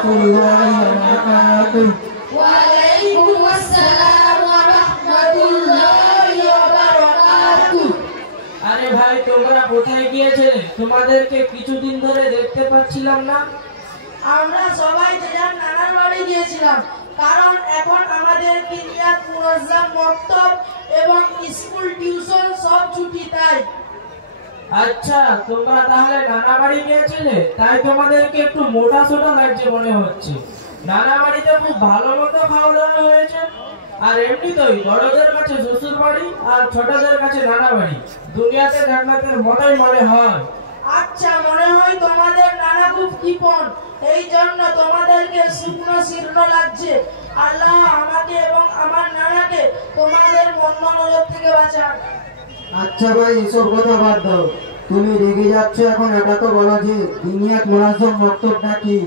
রাহমাতুল্লাহি ওয়া বারাকাতুহু। ওয়া আলাইকুম আসসালাম ওয়া রাহমাতুল্লাহি ওয়া বারাকাতুহু। আরে ভাই, তোমরা কোথায় গিয়েছিলে? তোমাদেরকে কিছুদিন ধরে দেখতে পাচ্ছিলাম না। আমরা সবাই যে যার নানার বাড়ি গিয়েছিলাম, কারণ এখন আমাদের কিনিয়াত মুনাজ্জাম মক্তব এবং স্কুল টিউশন সব ছুটি, তাই। আচ্ছা, তোমরা তাহলে নানা বাড়ি গিয়েছিলে, তাই তোমাদেরকে একটু মোটা সোটা লাগছে মনে হচ্ছে। নানা বাড়িতে খুব ভালো মতো খাওয়া দাওয়া হয়েছে। আর এমনিতেই বড়দের কাছে শ্বশুর বাড়ি আর ছোটদের কাছে নানা বাড়ি দুনিয়াতে জান্নাতের মতোই মনে হয়। আচ্ছা, মনে হয় তোমাদের নানা খুব কৃপণ, এই জন্য তোমাদেরকে শুকনো শীর্ণ লাগছে। আল্লাহ আমাকে এবং আমার নানাকে তোমাদের মন্দ নজর থেকে বাঁচান। আচ্ছা ভাই, এসব কথা বাদ দাও। তুমি রেগে যাচ্ছ এখন, এটা তো বলো যে দিনিয়াত মুনাজ্জাম মক্তবটা কি?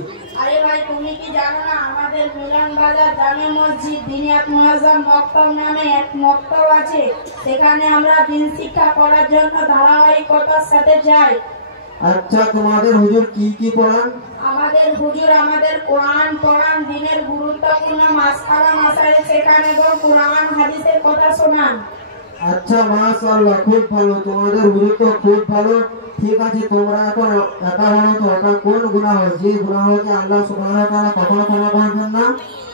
আরে ভাই, তুমি কি জানো না আমাদের মিলন বাজার জামে মসজিদ দিনিয়াত মুনাজ্জাম মক্তব নামে এক মক্তব আছে। সেখানে আমরা দিন শিক্ষা করার জন্য ধারাবাহিকতার সাথে যাই। আচ্ছা, তোমাদের হুজুর কি কি পড়ান? আমাদের হুজুর আমাদের কোরআন পড়ান, দিনের গুরুত্বপূর্ণ মাসআলা মাসাইল শেখান এবং কোরআন হাদিসের কথা শোনান। আচ্ছা, মাশাআল্লাহ, খুব ভালো। তোমাদের হুজুর তো খুব ভালো। ঠিক আছে, তোমরা এখন একা বলো তো, এটা কোন গুনাহ? যে গুনাহকে আল্লাহ সুবহানাহু ওয়া তাআলা কখনো ক্ষমা করবেন না?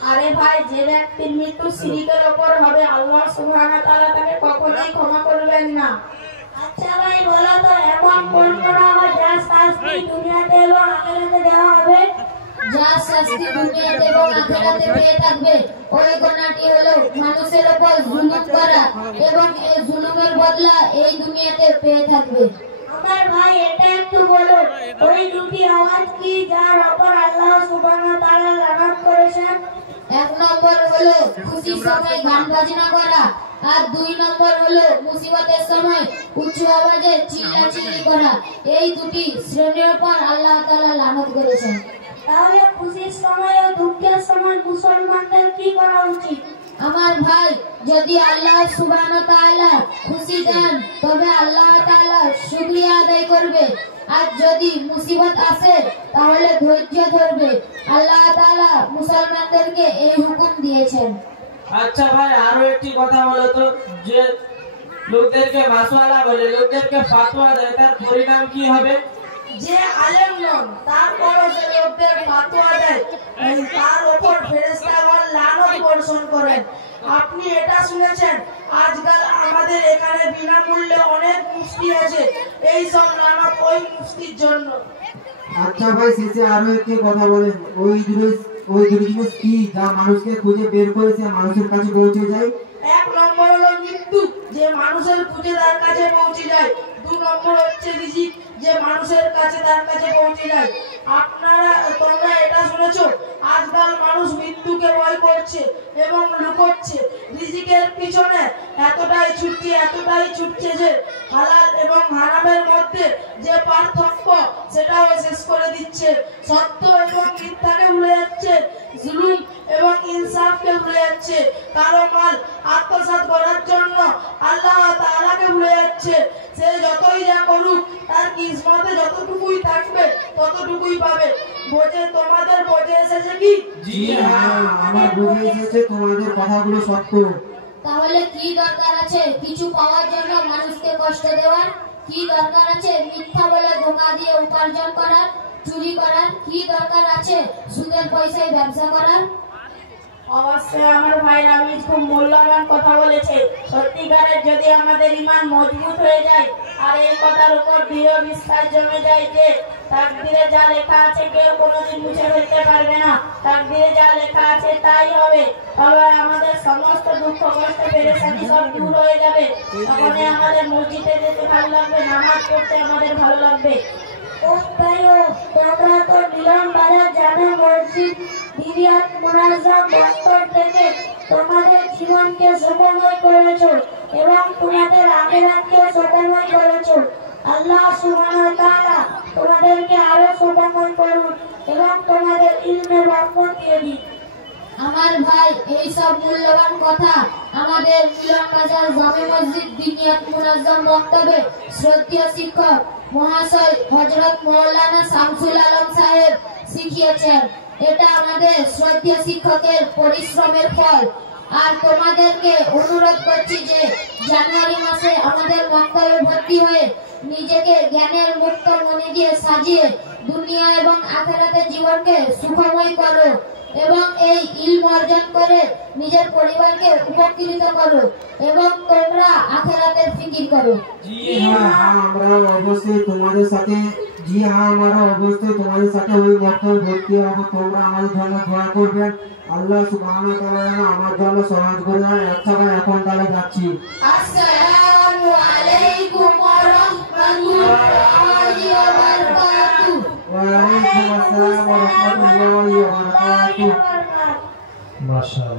আরে ভাই, যে ব্যক্তির মৃত্যু শিরকের উপর হবে, আল্লাহ সুবহানাহু ওয়া তাআলা তাকে কখনোই ক্ষমা করবেন না। আচ্ছা ভাই, বলো তো এমন কোন গুনাহ যার শাস্তি দুনিয়াতে এবং আখিরাতে দেওয়া হবে? যা শাস্তি দুনিয়াতে এবং আখিরাতে পেয়ে থাকবে, ওই গুনাহটি হলো মানুষের উপর জুলুম করা, এবং এই জুলুমের বদলা এই দুনিয়াতে পেয়ে থাকবে। আমার ভাই, এটা একটু বলো, ওই দুটি আওয়াজ কি যার উপর আল্লাহ সুবহানাহু ওয়া তাআলা লানত করেছেন? এক নম্বর হলো খুশির সময় গান বাজনা করা, আর দুই নম্বর হলো মুসিবতের সময় উচ্চ আওয়াজে চিল্লাচিল্লি করা। এই দুটি শ্রেণীর উপর আল্লাহ তাআলা লানত করেছেন। তাহলে খুশির সময় ও দুঃখের সময় মুসলমানদের কি করা উচিত? আমার ভাই, যদি আল্লাহ সুবহানাহু ওয়া তাআলা খুশি দেন তবে আল্লাহ তাআলা শুকরিয়া আদায় করবে, আর যদি মুসিবত আসে তাহলে ধৈর্য ধরবে। আল্লাহ তাআলা মুসলমানদেরকে এই হুকুম দিয়েছেন। আচ্ছা ভাই, আরো একটি কথা বলো তো, যে লোকদেরকে মাসওয়ালা বলে, লোকদেরকে ফাতোয়া দেয়, তার পরিণাম কি হবে? যে আলেম নন তারপরও যে লোকদের ফাতোয়া দেয়, তার উপর ফেরেশতাগণ লানত বর্ষণ করেন। আপনি এটা শুনেছেন, আজকাল আমাদের এখানে বিনামূল্যে অনেক মুফতি আছে, এই সব লানত ওই মুফতির জন্য। আচ্ছা ভাই, শেষে আরো একটি কথা বলেন। ওই দুটি জিনিস কি যা মানুষকে খুঁজে বের করেছে মানুষের কাছে পৌঁছে যায়? এক নম্বর হলো মৃত্যু, যে মানুষের খুঁজে তার কাছে পৌঁছে যায়। দু নম্বর হচ্ছে রিজিক, যে মানুষের কাছে তার কাছে পৌঁছে যায়। তোমরা এটা শুনেছো, আজকাল মানুষ মৃত্যুকে ভয় করছে এবং লুকোচ্ছে। রিজিকের পিছনে এতটাই ছুটছে যে হালাল এবং হারামের মধ্যে যে পার্থক্য সেটাও শেষ করে দিচ্ছে। সত্য এবং মিথ্যাকে ভুলে যাচ্ছে, জুলুম এবং ইনসাফকে ভুলে যাচ্ছে। কারো মাল আত্মসাৎ করার জন্য আল্লাহ তাআলাকে ভুলে যাচ্ছে। সে যতই যা করুক, তার কিসমতে যতটুকুই থাকবে ততটুকুই পাবে। তোমাদের বোঝে এসেছে কি? জি হ্যাঁ, আমার বুঝে এসেছে, তোমাদের কথাগুলো সত্য। তাহলে কি দরকার আছে কিছু পাওয়ার জন্য মানুষকে কষ্ট দেওয়ার? কি দরকার আছে মিথ্যা বলে ধোঁকা দিয়ে উপার্জন করার, চুরি করার? কি দরকার আছে সুদের পয়সায় ব্যবসা করার? অবশ্যই আমার ভাই রামিজ খুব মূল্যবান কথা বলেছে। সত্যিকারের যদি আমাদের ঈমান মজবুত হয়ে যায় আর এই কথার উপর দৃঢ় বিশ্বাস জমে যায় যে তাকদীরে যা লেখা আছে কেউ কোনোদিন মুছে ফেলতে পারবে না, তাকদীরে যা লেখা আছে তাই হবে, তবে আমাদের সমস্ত দুঃখ কষ্ট পেরেশানি সব দূর হয়ে যাবে। তখনই আমাদের মসজিদে যেতে ভালো লাগবে, নামাজ পড়তে আমাদের ভালো লাগবে। তোমরা তো মিলন বাজার জামে মসজিদ দিনিয়াত মুনাজ্জাম মক্তব থেকে তোমাদের জীবনকে সুখময় করেছো এবং তোমাদের আখিরাতকে সুখময় করেছো। আল্লাহ সুবহানাহু ওয়া তাআলা তোমাদেরকে আরো সুখময় করুন এবং তোমাদের ইলমে বরকত দিয়ে দিন। আমার ভাই, এই সব মূল্যবান কথা আমাদের মিলন বাজার জামে মসজিদ দিনিয়াত মুনাজ্জাম মক্তবে শ্রদ্ধেয় শিক্ষক মহাশয় হযরত মাওলানা শামসুল আলম সাহেব শিখিয়েছেন। এটা আমাদের শ্রদ্ধেয় শিক্ষকের পরিশ্রমের ফল। আর তোমাদেরকে অনুরোধ করছি যে জানুয়ারি মাসে আমাদের মক্তবে ভর্তি হয়ে নিজেকে জ্ঞানের মুক্ত মনে দিয়ে সাজিয়ে দুনিয়া এবং আখিরাতের জীবনকে সুখময় করো এবং এই ইলম অর্জন করে নিজের পরিবারকে উপকৃত করো এবং তোমরা আখিরাতের ফিকির করো। আমরা অবশ্যই তোমাদের সাথে আমরা অবশ্যই তোমাদের সাথে ওই মক্তবে ভর্তি হবো। তোমরা আমাদের জন্য দোয়া করবেন। আল্লাহ সুবহানাহু ওয়া তাআলা যেন আমার জন্য সহজ করে দেন। আচ্ছা ভাই, এখন তাহলে যাচ্ছি। আসসালামু আলাইকুম ওয়া রাহমাতুল্লাহি ওয়া বারাকাতুহু। ওয়া আলাইকুম আসসালাম ওয়া রাহমাতুল্লাহি ওয়া বারাকাতুহু। মাশাআল্লাহ।